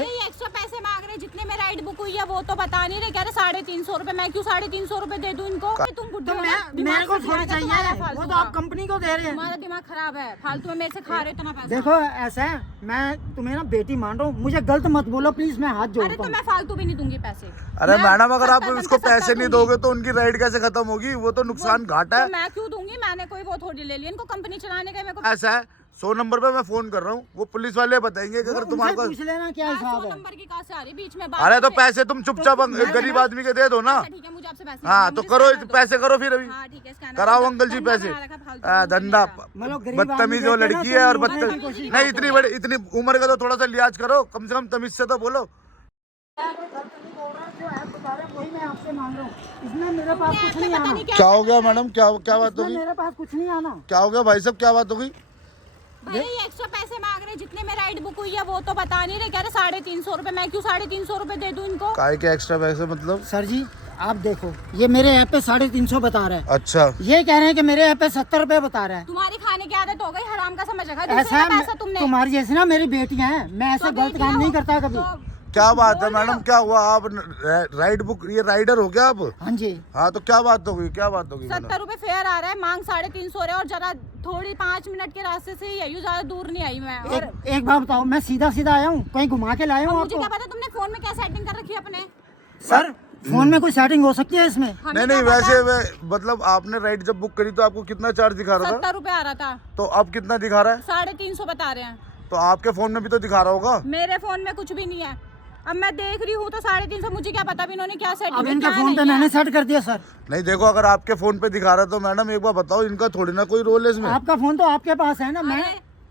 ये एक्स्ट्रा पैसे मांग रहे, जितने में राइड बुक हुई है वो तो बता नहीं रहे, कह रहे 350 रुपए। मैं क्यों 350 रुपए दे दूं इनको? तुम बुड्ढे हो, मेरे को थोड़ी चाहिए, वो तो आप कंपनी को दे रहे हैं। तुम्हारा दिमाग खराब है, फालतू में मेरे से खा रहे हो इतना पैसा। देखो ऐसा है, मैं तुम्हें ना बेटी मान रहा हूँ, मुझे गलत मत बोलो प्लीज, मैं हाथ जोड़ता हूँ। अरे तो मैं फालतू भी नहीं दूंगी पैसे। अरे मैडम, अगर आप उसको पैसे नहीं दोगे तो उनकी राइड कैसे खत्म होगी? वो तो नुकसान घाटा है। मैं क्यों दूंगी? मैंने कोई वो थोड़ी ले लिया, इनको कंपनी चलाने का। मेरे को ऐसा है, 100 नंबर पे मैं फोन कर रहा हूँ, वो पुलिस वाले बताएंगे कि अगर तुम्हारे पास। पूछ लेना क्या हिसाब है। नंबर की कहाँ से आ रही बीच में? अरे तो पैसे तुम चुपचाप गरीब आदमी के दे दो ना। ठीक है, मुझे आपसे पैसे। हाँ तो करो, पैसे करो फिर अभी। हाँ ठीक है, कराओ अंकल जी पैसे। धंधा बदतमीज वो लड़की है और बदतमीज नहीं, इतनी बड़ी इतनी उम्र का तो थोड़ा सा लिहाज करो, कम से कम तमीज से तो बोलो। इसमें मेरे पास कुछ नहीं आना। क्या हो गया मैडम? क्या बात होगी? मेरे पास कुछ नहीं आना। क्या हो गया भाई साहब? क्या बात होगी? भाई ये एक्स्ट्रा पैसे मांग रहे, जितने में राइड बुक हुई है वो तो बता नहीं रहे, कह रहे 350 रुपए। मैं क्यों 350 रुपए दे दूं इनको? काय के एक्स्ट्रा पैसे मतलब? सर जी आप देखो, ये मेरे ऐप पे 350 बता रहा है। अच्छा, ये कह रहे हैं कि मेरे ऐप पे 70 रुपए बता रहा है। तुम्हारी खाने की आदत हो गई, हराम का समझ रखा। ऐसा पैसा तुमने तुम्हारी जैसी ना मेरी बेटियां हैं, मैं ऐसा गलत काम नहीं करता कभी। क्या बात है मैडम? क्या हुआ? आप राइड बुक, ये राइडर हो क्या आप? हाँ जी। हाँ तो क्या बात होगी? क्या बात होगी? 70 रुपए फेयर आ रहा है, मांग 350 रहे, और जरा थोड़ी 5 मिनट के रास्ते से ही आई, ज्यादा दूर नहीं आई मैं। और एक बात बताओ, मैं सीधा सीधा आया हूँ, कहीं घुमा के लाया हूँ मुझे आपको? क्या पता तुमने फोन में क्या सेटिंग कर रखी है अपने? सर फोन में कोई सेटिंग हो सकती है इसमें? नहीं वैसे मतलब आपने राइड जब बुक करी तो आपको कितना चार्ज दिखा रहा था? 70 रुपए आ रहा था। तो अब कितना दिखा रहा है? 350 बता रहे हैं। तो आपके फोन में भी तो दिखा रहा होगा। मेरे फोन में कुछ भी नहीं है, अब मैं देख रही हूँ तो 350। मुझे क्या पता इन्होंने क्या सेटिंग। अब इनके फोन पे मैंने सेट कर दिया सर। नहीं देखो, अगर आपके फोन पे दिखा रहा है तो मैडम एक बार बताओ, इनका थोड़ी ना कोई रोल है इसमें। आपका फोन तो आपके पास है ना। मैं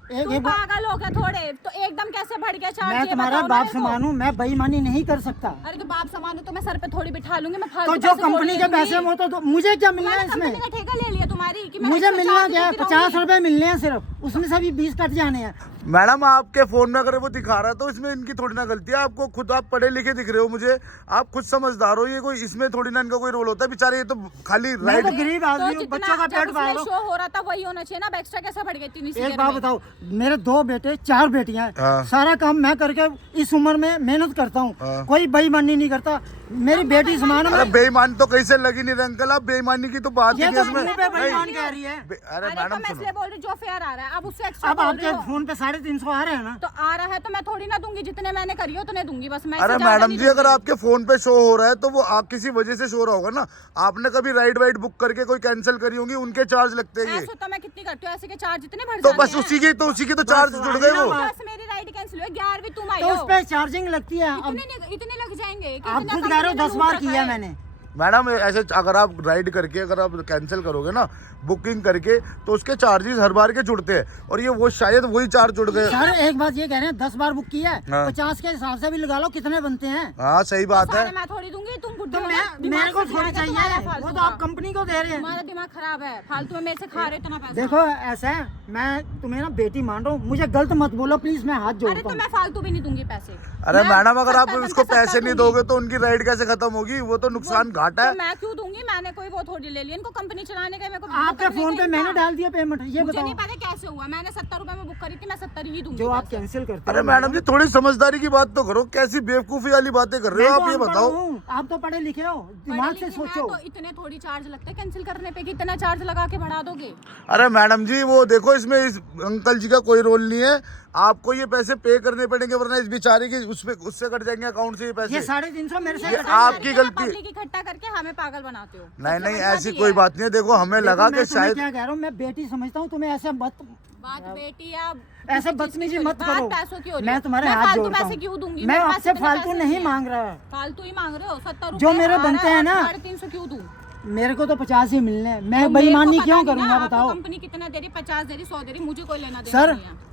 तुम पागल हो गया थोड़े तो, एकदम कैसे बढ़ गया चार्ज? मैं तुम्हारा बाप समान हूँ, मैं बेईमानी नहीं कर सकता। अरे तो बाप समान हो तो मैं सर पे थोड़ी बिठा लूंगी। मैं तो जो कंपनी के पैसे वो तो मुझे क्या मिलना है इसमें? कंपनी ने ठेका ले लिया तुम्हारी कि मैं मुझे extra मिलना charge क्या है? देती 50 रहूंगी। रुपए मिलने हैं सिर्फ, उसमें से भी 20 कट जाने हैं। मैडम आपके फोन में अगर वो दिखा रहा है तो इसमें इनकी थोड़ी ना गलती है। आपको खुद, आप पढ़े लिखे दिख रहे हो मुझे, आप खुद समझदार हो, ये कोई इसमें थोड़ी ना इनका कोई रोल होता है। बेचारे ये तो खाली मैं राइड। तो गरीब आदमी हूँ, बच्चों का पेट पाल रहा हूँ। शो हो रहा था वही होना चाहिए ना, एक्स्ट्रा कैसे बढ़ गई इतनी सी एक देर बात में? बताओ, मेरे 2 बेटे 4 बेटियां, हाँ। सारा काम मैं करके इस उम्र में मेहनत करता हूँ, हाँ। कोई बेईमानी नहीं करता। मेरी बेटी समान अरे है। बेईमान तो कैसे लगी नहीं अंकल? आप बेईमानी की तो बात ये ही तो इसमें मुंह पे बेईमान नहीं। कह रही है। अरे अरे तो मैडम मैं सुनो, इसलिए बोल रही हूँ, जो फेयर आ रहा है अब उससे एक्स्ट्रा अब आपके फोन पे 350 आ रहे हैं ना। तो आ रहा है तो मैं थोड़ी ना दूंगी, जितने मैंने करी है उतने दूंगी बस। मैं अरे इससे ज्यादा मैडम नहीं जी, अगर दूंगी। आपके फोन पे शो हो रहा है तो वो आप किसी वजह से शो रहा होगा ना। आपने कभी राइड वाइड बुक करके कोई कैंसिल करी होंगी, उनके चार्ज लगते हैं। ऐसे तो मैं कितनी करती हूँ, ऐसे के चार्ज इतने बढ़ तो जाते बस हैं। उसी के तो चार्ज जुड़ गए वो। बस मेरी राइड कैंसिल हुई, 11वीं तुम आई तो हो। उस पे चार्जिंग लगती है। अब इतने लग जाएंगे कि आप इतना खुद कह रहे हो कंपनी ने 10 बार लूट किया रखा है। मैंने। मैडम ऐसे अगर आप राइड करके अगर आप कैंसिल करोगे ना बुकिंग करके तो उसके चार्जेस हर बार के जुड़ते हैं, और ये वो शायद वही चार्ज जुड़ गए। सर एक बात ये कह रहे हैं 10 बार बुक किया है, हाँ। 50 के हिसाब से भी लगा लो, कितने बनते हैं? हाँ सही बात है। सारे मैं थोड़ी दूंगी, तुम बुड्ढे तो हो ना, दिमाग मेरे को से थोड़ी खाएगा तुम्हारा चाहिए, फालतू वो तो का। आप कंपनी को दे रहे हैं। तुम्हारा दिमाग खराब है, फालतू में मेरे से खा रहे हो इतना पैसा। देखो ऐसा है, मैं तुम्हें ना बेटी मान रहा हूँ, मुझे गलत मत बोलो प्लीज, मैं हाथ अरे जोड़ता तो हूँ। मैं फालतू भी नहीं दूंगी पैसे। अरे मैं मैडम, अगर आप 70 उसको बनता पैसे 70 नहीं दूंगी। दोगे तो उनकी राइड कैसे खत्म होगी? वो तो नुकसान घाटा तो है। मैं क्यों दूंगी? मैंने कोई वो थोड़ी ले लिया, इनको कंपनी चलाने का। मेरे को आपके करने फोन का पे ही मैंने था। डाल दिया पेमेंट, ये मुझे बताओ। नहीं पता कैसे हुआ, मैंने 70 रुपए में बुक करी थी, मैं 70 ही दूंगी। जो आप पैसे। कैंसिल करते अरे हो। मैडम जी, थोड़ी समझदारी की बात तो करो। कैसी बेवकूफी वाली बातें कर रहे हो आप? ये बताओ। आप तो पढ़े लिखे हो, पढ़े दिमाग से लिखे हैं सोचो। तो इतने थोड़ी चार्ज लगते हैं कैंसिल करने पे, कितना चार्ज लगा के बढ़ा दोगे? अरे मैडम जी, वो देखो इसमें इस अंकल जी का कोई रोल नहीं है। आपको ये पैसे पे करने पड़ेंगे, वरना इस बेचारे की उससे कट जाएंगे अकाउंट से ये पैसे। ये 350 मेरे से ये कटा आपकी है। गलती है। पब्लिक इकट्ठा करके हमें पागल बनाते हो। नहीं सबसे नहीं, बड़ी ऐसी बात ये कोई है। बात नहीं है। देखो हमें देखो, लगा मैं कि तुम्हें शायद क्या कह रहा हूँ, मैं बेटी समझता हूँ, तुम्हें ऐसे मत बात बेटी या ऐसे बदतमीजी मत बात करो। पैसों की हो रही मैं है। तुम्हारे मैं हाथ फालतू जोड़ता पैसे क्यों दूंगी? हूँ। मैं मेरे पास आपसे इतने फालतू पैसे नहीं है। मांग रहा। फालतू ही मांग रहे हो। 70 रुपए जो मेरे बनते हैं ना, 350 क्यों दूं? मेरे को तो 50 ही मिलने हैं, तो मैं मेरे को बेईमानी पता क्यों नहीं ना, करूँगा आपको बताओ? कंपनी कितना दे रही, 50 दे रही, 100 दे रही, मुझे कोई लेना देना सर, नहीं है।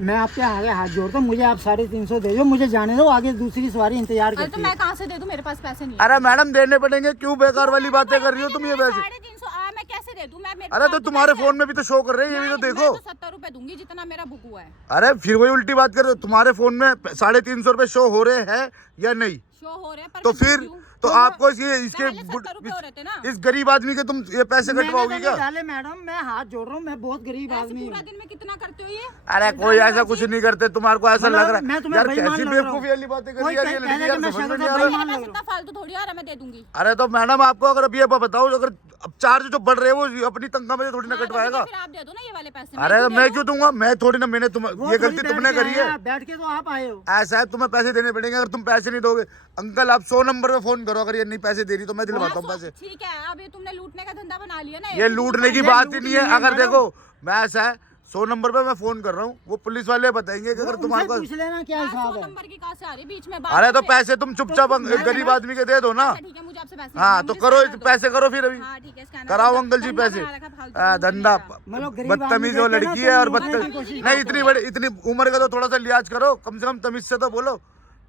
मैं आपके आगे हाथ जोड़ता हूँ, मुझे आप 350 दे दो, मुझे जाने दो, आगे दूसरी सवारी इंतजार अरे तो करती मैं है। कहाँ से दे दूं? मेरे पास पैसे नहीं है। अरे मैडम, देने पड़ेंगे। क्यों बेकार वाली बातें कर रही हो तुम ये पैसे? 350 मैं कैसे दे दूं? मैं अरे तो तुम्हारे फोन में भी तो शो कर रहे हैं, ये भी तो मैं देखो। तो 70 रुपए दूंगी जितना मेरा बुक हुआ है। अरे फिर वही उल्टी बात कर रहे हो। तुम्हारे फोन में 350 रुपए शो हो रहे हैं या नहीं? शो हो रहे हैं पर तो मैं फिर दुखी हूँ। तो आपको इसके पहले 70 रुपए हो रहे थे ना। इस गरीब आदमी के तुम ये पैसे मैंने तो कटवाओगी नहीं क्या? डाले मैडम, मैं हाथ जोड़ रहा हूँ, मैं बहुत गरीब ऐसे आदमी पूरा हूँ। दिन में कितना करते हो ये? अरे कोई ऐसा कुछ नहीं करते, तुम्हारे को ऐसा मतलब लग रहा मैं है तुम्हें यार, बेईमान कैसी लग रहा हूँ। बेवकूफी वाली बातें कर कोई रही है यार, ये कह- लड़की कह यार, कि मैं समझ में शक्ल नहीं आ से रहा। बेईमान लग मेरे रहा पास इतना फालतू थोड़ी आ रहा, मैं दे दूंगी। अरे तो मैडम आपको अगर अभी ये बताओ, अगर अब चार्ज जो बढ़ रहे हैं वो अपनी तनख्वाह में से थोड़ी ना हाँ, तो कटवाएगा। फिर आप दे दो ना ये वाले पैसे। अरे क्यों मैं दे क्यों दूंगा? मैं थोड़ी ना, मैंने तुम वो ये थोड़ी गलती बैठ तुमने के करी है। आया, बैठ के तो आप आए हो। ऐसा है, तुम्हें पैसे देने पड़ेंगे। अगर तुम पैसे नहीं दोगे, अंकल आप 100 नंबर पे फोन करो, अगर ये नहीं पैसे दे रही तो मैं दिलवाता हूँ दूँ? पैसे। ठीक है, अब ये तुमने लूटने का धंधा बना लिया ना। ये लूटने की ये बात ही लूट नहीं है। नहीं है अगर मैडम। देखो, मैं ऐसा है 100 नंबर पे मैं फोन कर रहा हूँ, वो पुलिस वाले बताएंगे कि अगर उनसे तुम्हारे पूछ लेना क्या हिसाब 100 है। नंबर की कहाँ से आ रही है बीच में अरे तो बात? पैसे तुम चुपचाप गरीब आदमी के दे दो ना। ठीक है, मुझे आपसे पैसे हाँ लेने हैं, तो मुझे करो, स्कैनर दो। पैसे करो फिर अभी। हाँ ठीक है, स्कैनर कराओ दो। अंकल जी धंधा पैसे। बना रखा फालतू का, धंधा मतलब गरीब आदमी बदतमीज वो कहते हैं ना, लड़की तो है और उन्होंने बदतमीज कोशिश नहीं, की। इतनी बड़ी इतनी उम्र का तो थोड़ा सा लिहाज करो, कम से कम तमीज से तो बोलो।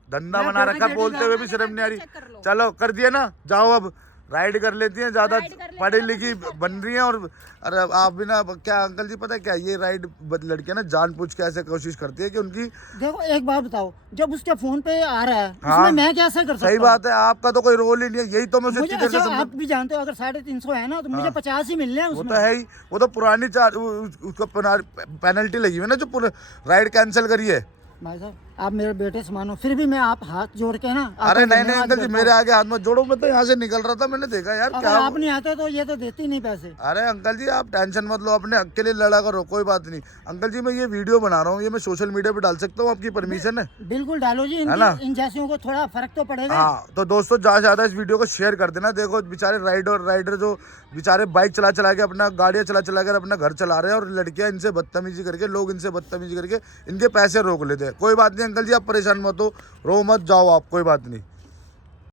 धंधा मैं बना बोलने रखा, के बोलते लिए हुए भी जाना शर्म नहीं आ रही। चेक कर लो। चलो कर दिया ना, जाओ अब राइड कर लेती हैं, ज्यादा राइड कर लेते पढ़ी हैं, लिखी कोशिश करते बन रही हैं। और अरे आप भी ना, क्या अंकल जी पता है क्या, ये राइड लड़कियां ना जानबूझ के ऐसे कोशिश करती है कि उनकी। देखो एक बात बताओ, जब उसके फोन पे आ रहा है हाँ। उसमें मैं कैसे कर सकता सही हूँ? बात है, आपका तो कोई रोल ही नहीं है। यही तो मैं उसे मुझे इतनी देर से अच्छा, आप समझ। भी जानते हो अगर 350 है ना तो मुझे हाँ। 50 ही मिलने हैं वो उसमें। तो है ही, वो तो पुरानी चार्ज उसको पेनल्टी लगी हुई है ना, जो पूरा राइड कैंसिल करी है। भाई साहब आप मेरे बेटे से मानो, फिर भी मैं आप हाथ जोड़ के ना आपका अरे नहीं नहीं धन्यवाद अंकल जी, करता मेरे हूँ। आगे हाथ मत जोड़ो। मैं तो यहाँ से निकल रहा था, मैंने देखा यार अगर क्या। आप नहीं आते तो ये तो देती नहीं पैसे। अरे अंकल जी आप टेंशन मत लो, अपने हक के लिए लड़ा करो, कोई बात नहीं। अंकल जी मैं ये वीडियो बना रहा हूँ, ये मैं सोशल मीडिया पे डाल सकता हूँ, आपकी परमिशन है? बिल्कुल डालो जी, है ना? इन जैसियों को थोड़ा फर्क तो पड़ेगा। हाँ तो दोस्तों ज़्यादा से ज़्यादा इस वीडियो को शेयर कर देना। देखो बेचारे राइडर जो बेचारे बाइक चला चला के, अपना गाड़ियाँ चला चला कर अपना घर चला रहे हैं, और लड़कियाँ इनसे बदतमीजी करके, लोग इनसे बदतमीजी करके इनके पैसे रोक लेते हैं। कोई बात नहीं अंकल जी, आप परेशान मत हो, रो मत, जाओ आप, कोई बात नहीं।